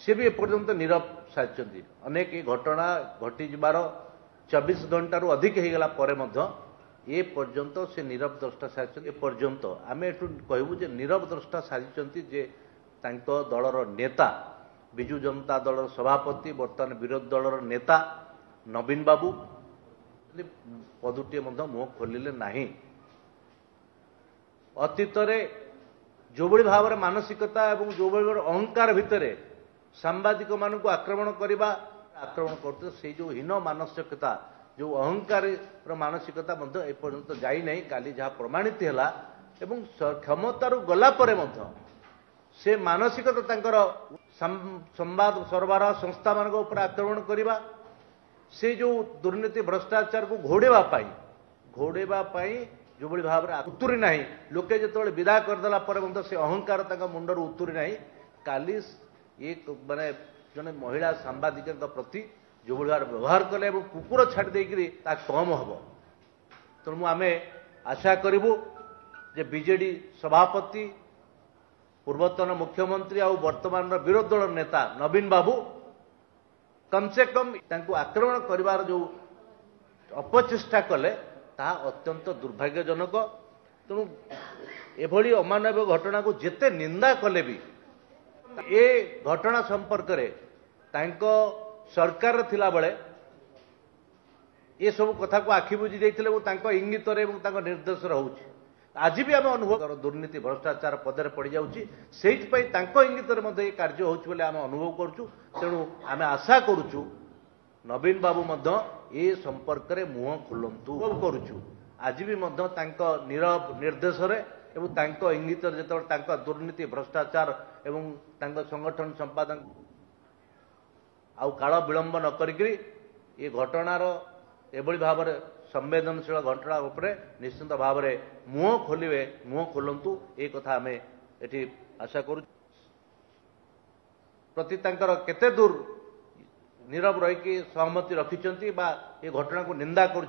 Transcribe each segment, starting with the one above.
सी भी एपर्यंत नीरव सारी अनेक ये घटना घटी जबार 24 घंटारू अधिक हो गला ए पर्यंत से नीरव द्रष्टा सारी एपर्यंत आम एठू कहबू जे नीरव द्रष्टा सारी जे दलर नेता विजु जनता दलर सभापति बर्तमान विरोधी दलर नेता नवीन बाबू पदुटे मुह खोलिले नहीं। अतीत जो भाव में मानसिकता एवं जो अहंकार भितर सांबादिक मान आक्रमण करने आक्रमण करते से जो हीन मानसिकता जो अहंकार मानसिकता एपर्यंत जाई नहीं काली जहाँ प्रमाणित है एवं क्षमतार गला से मानसिकता तांकर संवाद सरबराह संस्था मान आक्रमण करने से जो दुर्नीति भ्रष्टाचार को घोड़ेवाई जो भाव में उतुरी ना लोके जो विदा करदेला से अहंकार मुंडर उतुरी ना काली एक माने जने महिला सांबादिक प्रति जो भाव व्यवहार कले कुकुर छाड़ देकरी कम हम तेणु आम आशा करूँ जे बीजेडी सभापति पूर्वतन मुख्यमंत्री आउ वर्तमान विरोधी दल नेता नवीन बाबू कम से कम आक्रमण कर जो अपचेष्टा कले ता अत्यंत दुर्भाग्यजनक। तेणु एभली अमानवीय घटना को जेते निंदा कले भी ए घटना संपर्क सरकार थिला बेले ये सब कथा को आखि बुझी देते इंगित निर्देश रोचे आज भी आम अनुभव दुर्नीति भ्रष्टाचार पदर पड़ जाऊँगी से इंगित ये कार्य होने आम अनुभव करुँ। तेणु आम आशा करुचु नवीन बाबू ए संपर्क में मुह खोलतु करुचु आज भी नीरव निर्देश एवं इंगित जो दुर्नीति भ्रष्टाचार एवं संगठन संपादन आउ काल विलंब न करी ये घटनार एभली भाव में संवेदनशील घटना उपरे निश्चित भाव में मुह खोलिए मुह खोलतु ये कथा आम ये आशा करूँ। प्रति केते दूर नीरव रही सहमति रखिंट ये घटना को निंदा कर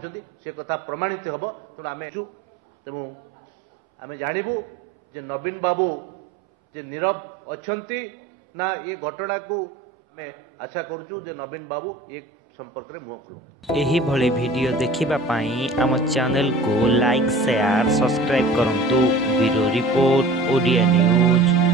कथा प्रमाणित हम तेणु आम तेणु आम जानबू जे नवीन बाबू जे नीरव अच्छी ना ये घटना को आम आशा करुचु जे नवीन बाबू ये संपर्क में मुह खोलु। एही भली वीडियो देखिबा पाई आम चैनल को लाइक शेयर सब्सक्राइब करंतु। Bureau report Odia news.